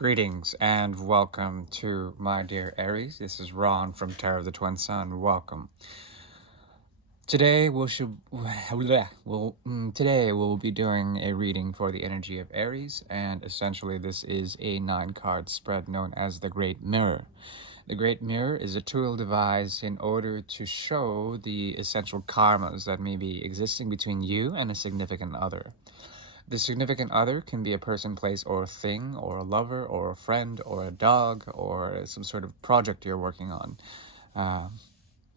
Greetings and welcome to my dear Aries. This is Ron from Tarot of the Twin Sun. Welcome. Today we'll be doing a reading for the energy of Aries, and essentially this is a 9-card spread known as the Great Mirror. The Great Mirror is a tool devised in order to show the essential karmas that may be existing between you and a significant other. The significant other can be a person, place, or a thing, or a lover, or a friend, or a dog, or some sort of project you're working on.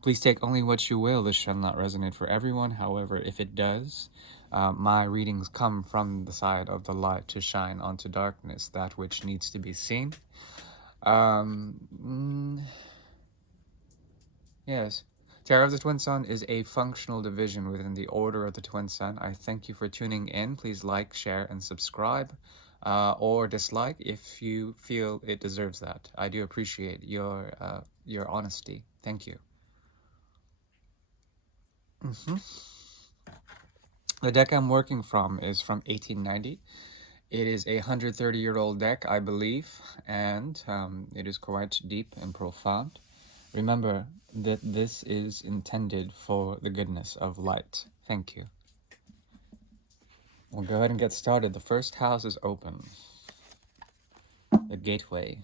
Please take only what you will. This shall not resonate for everyone. However, if it does, my readings come from the side of the light to shine onto darkness, that which needs to be seen. Yes. Tarot of the Twin Sun is a functional division within the Order of the Twin Sun. I thank you for tuning in. Please like, share, and subscribe, or dislike if you feel it deserves that. I do appreciate your honesty. Thank you. The deck I'm working from is from 1890. It is a 130-year-old deck, I believe, and it is quite deep and profound. Remember that this is intended for the goodness of light. Thank you. We'll go ahead and get started. The first house is open. The gateway.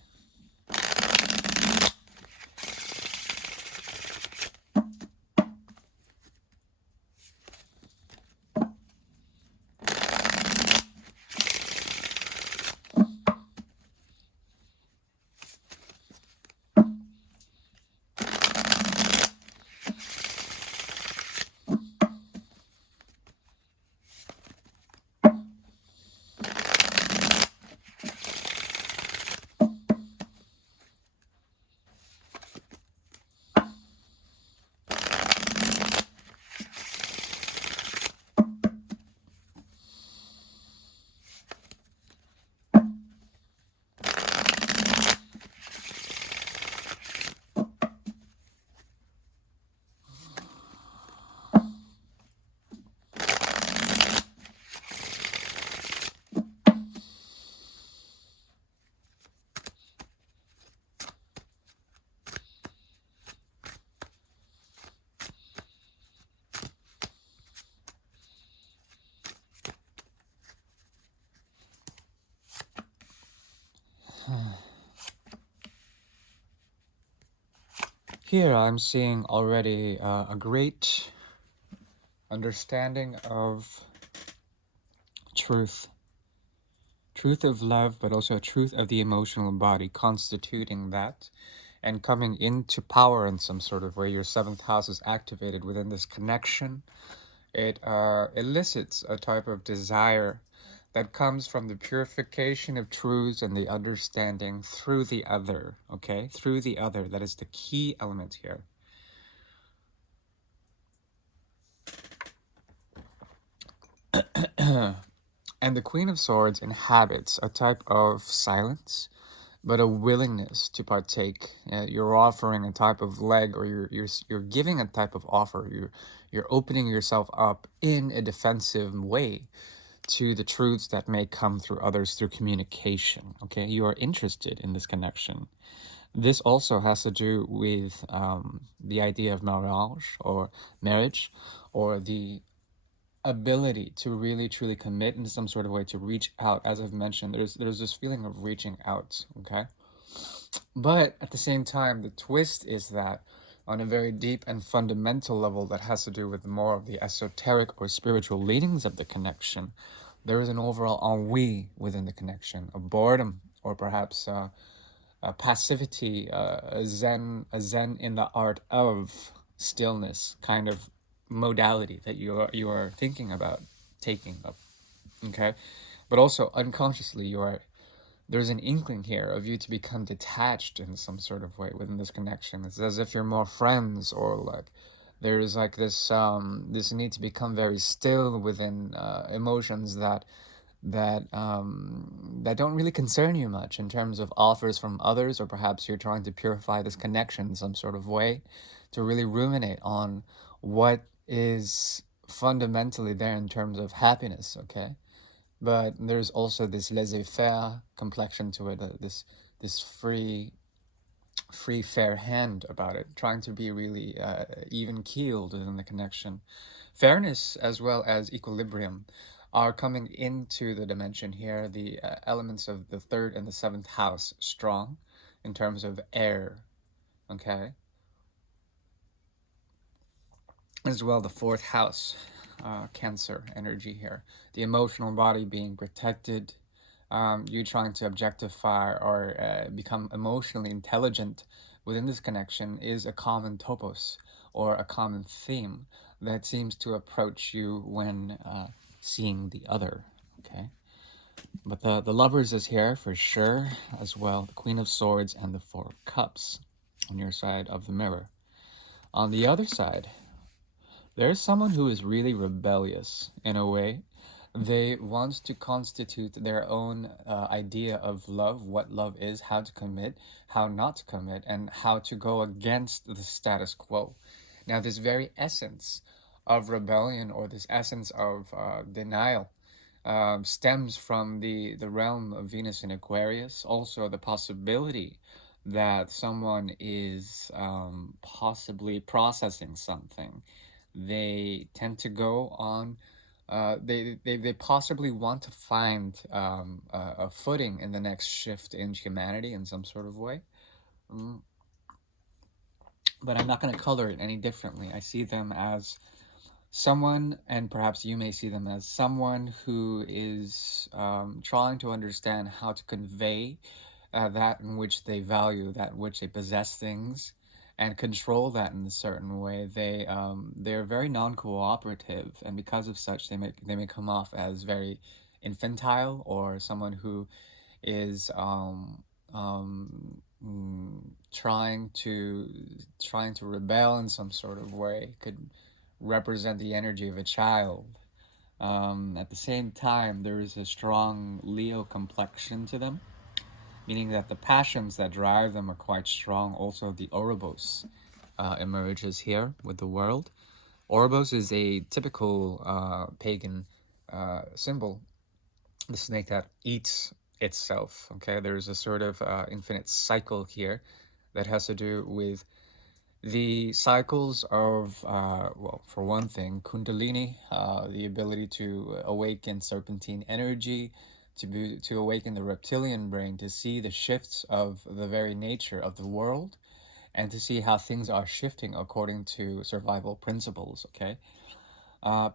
Here I'm seeing already a great understanding of truth. Truth of love, but also truth of the emotional body, constituting that and coming into power in some sort of way. Your 7th house is activated within this connection. It elicits a type of desire that comes from the purification of truths and the understanding through the other, okay? Through the other. That is the key element here. And the Queen of Swords inhabits a type of silence, but a willingness to partake. You're offering a type of leg, or you're giving a type of offer. You're opening yourself up in a defensive way to the truths that may come through others through communication. Okay, you are interested in this connection. This also has to do with the idea of marriage, or the ability to really truly commit in some sort of way, to reach out. As I've mentioned, there's this feeling of reaching out. Okay, but at the same time, the twist is that on a very deep and fundamental level that has to do with more of the esoteric or spiritual leanings of the connection, there is an overall ennui within the connection, a boredom, or perhaps a passivity, a zen in the art of stillness kind of modality that you are thinking about taking up. Okay, but also unconsciously there's an inkling here of you to become detached in some sort of way within this connection. It's as if you're more friends, or like there's like this need to become very still within emotions that don't really concern you much in terms of offers from others, or perhaps you're trying to purify this connection in some sort of way to really ruminate on what is fundamentally there in terms of happiness. Okay, but there's also this laissez-faire complexion to it, this free fair hand about it, trying to be really even keeled in the connection. Fairness as well as equilibrium are coming into the dimension here. The elements of the third and the seventh house strong in terms of air, okay, as well the fourth house, Cancer energy here. The emotional body being protected, you trying to objectify or become emotionally intelligent within this connection is a common topos or a common theme that seems to approach you when seeing the other. Okay, but the lovers is here for sure as well. The Queen of Swords and the Four of Cups on your side of the mirror. On the other side, there's someone who is really rebellious in a way. They want to constitute their own idea of love, what love is, how to commit, how not to commit, and how to go against the status quo. Now, this very essence of rebellion or this essence of denial stems from the realm of Venus in Aquarius. Also, the possibility that someone is possibly processing something. They tend to go on. They possibly want to find a footing in the next shift in humanity in some sort of way. Mm, but I'm not going to color it any differently. I see them as someone, and perhaps you may see them as someone who is trying to understand how to convey that in which they value, that in which they possess things, and control that in a certain way. They're very non-cooperative, and because of such, they may come off as very infantile or someone who is trying to rebel in some sort of way. Could represent the energy of a child. At the same time, there is a strong Leo complexion to them, meaning that the passions that drive them are quite strong. Also, the Ouroboros emerges here with the world. Ouroboros is a typical pagan symbol, the snake that eats itself. Okay, there's a sort of infinite cycle here that has to do with the cycles of, well, for one thing, Kundalini, the ability to awaken serpentine energy, to awaken the reptilian brain, to see the shifts of the very nature of the world, and to see how things are shifting according to survival principles. Okay,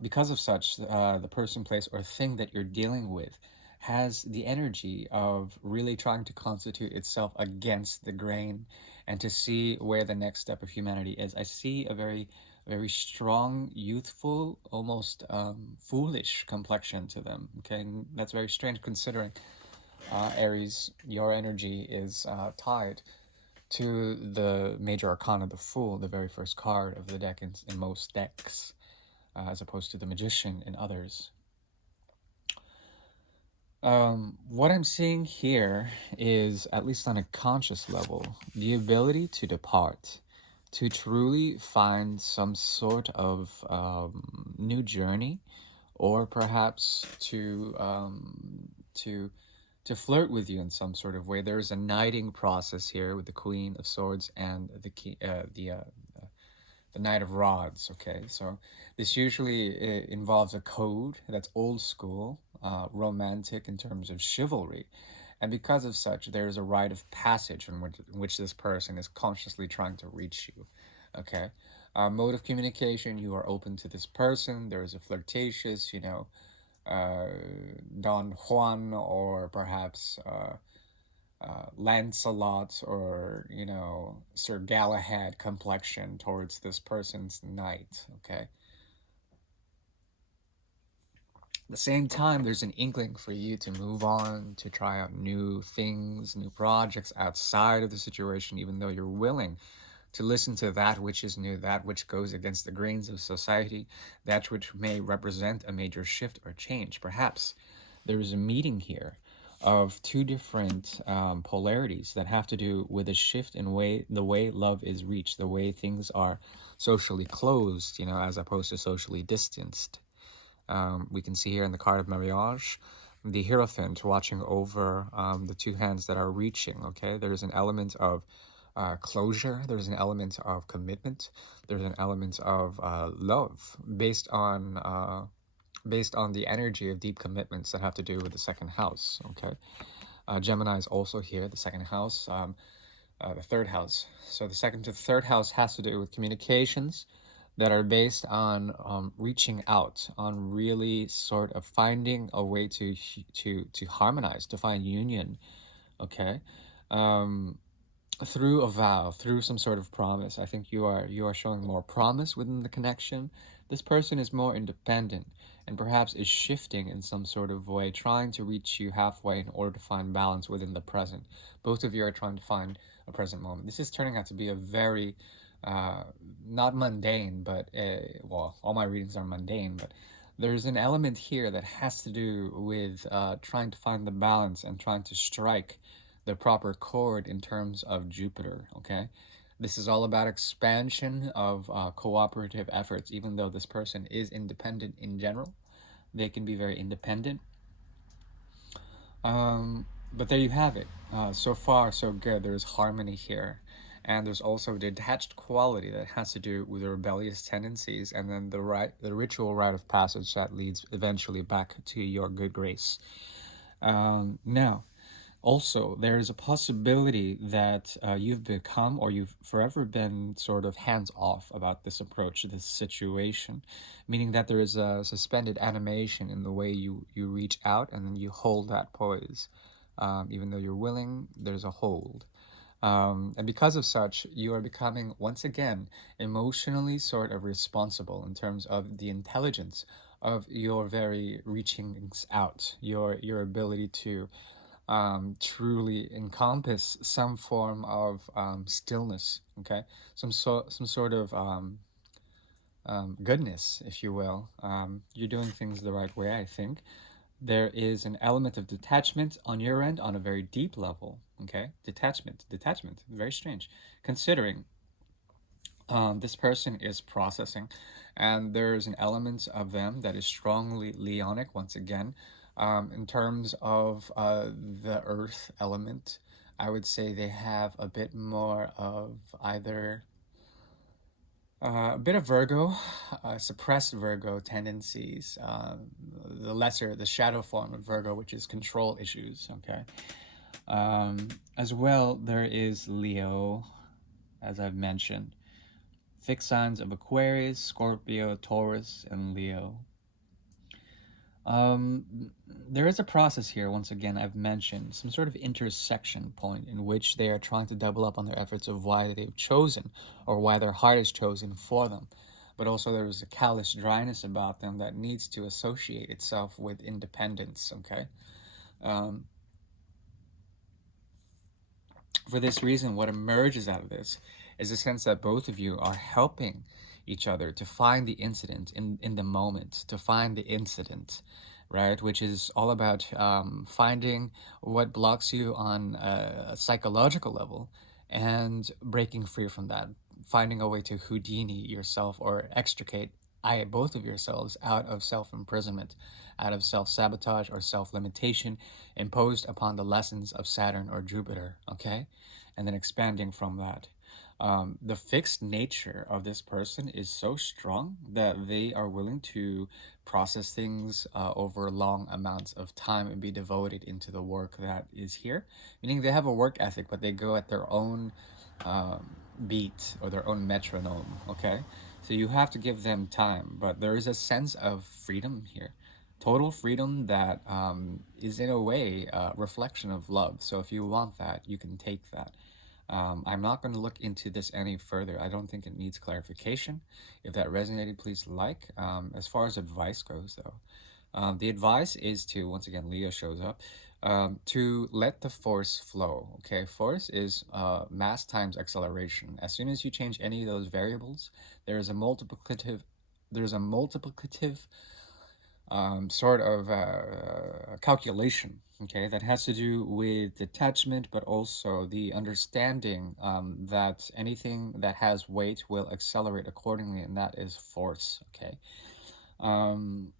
because of such, the person, place, or thing that you're dealing with has the energy of really trying to constitute itself against the grain and to see where the next step of humanity is. I see a very strong, youthful, almost foolish complexion to them. Okay, and that's very strange considering Aries, your energy is tied to the major arcana, the Fool, the very first card of the deck in most decks, as opposed to the Magician in others. What I'm seeing here is, at least on a conscious level, the ability to depart, to truly find some sort of new journey, or perhaps to flirt with you in some sort of way. There's a knighting process here with the Queen of Swords and the Knight of Rods. Okay, so this usually involves a code that's old school, romantic in terms of chivalry, and because of such, there is a rite of passage in which this person is consciously trying to reach you. Okay, mode of communication: you are open to this person. There is a flirtatious, uh, Don Juan, or perhaps Lancelot, or Sir Galahad complexion towards this person's knight. Okay. At the same time, there's an inkling for you to move on, to try out new things, new projects outside of the situation, even though you're willing to listen to that which is new, that which goes against the grains of society, that which may represent a major shift or change. Perhaps there is a meeting here of two different polarities that have to do with a shift in the way love is reached, the way things are socially closed, as opposed to socially distanced. We can see here in the card of marriage the Hierophant watching over the two hands that are reaching. Okay, there's an element of closure. There's an element of commitment. There's an element of love based on the energy of deep commitments that have to do with the second house. Okay, Gemini is also here, the second house, the third house. So the second to the third house has to do with communications that are based on reaching out, on really sort of finding a way to harmonize, to find union. Okay, um, through a vow, through some sort of promise. I think you are showing more promise within the connection. This person is more independent and perhaps is shifting in some sort of way, trying to reach you halfway in order to find balance within the present. Both of you are trying to find a present moment. This is turning out to be a very uh, not mundane, but well, all my readings are mundane, but there's an element here that has to do with trying to find the balance and trying to strike the proper chord in terms of Jupiter, okay? This is all about expansion of cooperative efforts, even though this person is independent in general. They can be very independent. But there you have it. So far, so good. There's harmony here. And there's also detached quality that has to do with the rebellious tendencies, and then the ritual rite of passage that leads eventually back to your good grace. Now, also, there is a possibility that you've become or you've forever been sort of hands off about this approach, this situation, meaning that there is a suspended animation in the way you reach out and then you hold that poise. Even though you're willing, there's a hold. And because of such, you are becoming once again emotionally sort of responsible in terms of the intelligence of your very reaching out, your ability to truly encompass some form of stillness. Okay, some sort of goodness, if you will. You're doing things the right way, I think. There is an element of detachment on your end on a very deep level. Okay, detachment, very strange, considering this person is processing, and there's an element of them that is strongly Leonic once again. In terms of the earth element, I would say they have a bit more of either a bit of Virgo, suppressed Virgo tendencies, the shadow form of Virgo, which is control issues. Okay. As well, there is Leo, as I've mentioned. Fixed signs of Aquarius, Scorpio, Taurus, and Leo. Um, there is a process here, once again, I've mentioned, some sort of intersection point in which they are trying to double up on their efforts of why they've chosen or why their heart is chosen for them. But also, there is a callous dryness about them that needs to associate itself with independence, okay? Um, For this reason, what emerges out of this is a sense that both of you are helping each other to find the incident in the moment, to find the incident, right? Which is all about finding what blocks you on a psychological level and breaking free from that, finding a way to Houdini yourself or extricate both of yourselves out of self imprisonment, out of self sabotage or self limitation imposed upon the lessons of Saturn or Jupiter, okay? And then expanding from that. The fixed nature of this person is so strong that they are willing to process things over long amounts of time and be devoted into the work that is here. Meaning they have a work ethic, but they go at their own beat or their own metronome, okay? So you have to give them time, but there is a sense of freedom here. Total freedom that is, in a way, a reflection of love. So if you want that, you can take that. I'm not going to look into this any further. I don't think it needs clarification. If that resonated, please like. As far as advice goes, though, the advice is to, once again, Leo shows up, to let the force flow. Okay, force is mass times acceleration. As soon as you change any of those variables, there is a multiplicative. There's a multiplicative sort of calculation, okay, that has to do with detachment, but also the understanding that anything that has weight will accelerate accordingly, and that is force, okay. Um,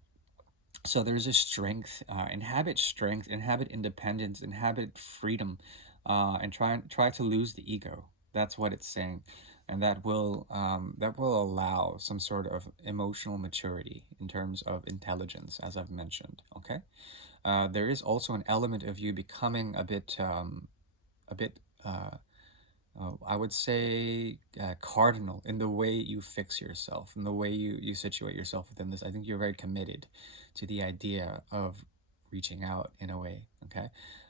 So there's a strength, inhabit strength, inhabit independence, inhabit freedom, and try to lose the ego. That's what it's saying, and that will allow some sort of emotional maturity in terms of intelligence, as I've mentioned. Okay, there is also an element of you becoming a bit I would say cardinal in the way you fix yourself, in the way you situate yourself within this. I think you're very committed to the idea of reaching out in a way, okay?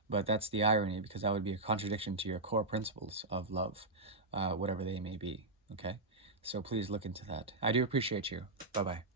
But that's the irony, because that would be a contradiction to your core principles of love, whatever they may be, okay? So please look into that. I do appreciate you. Bye bye.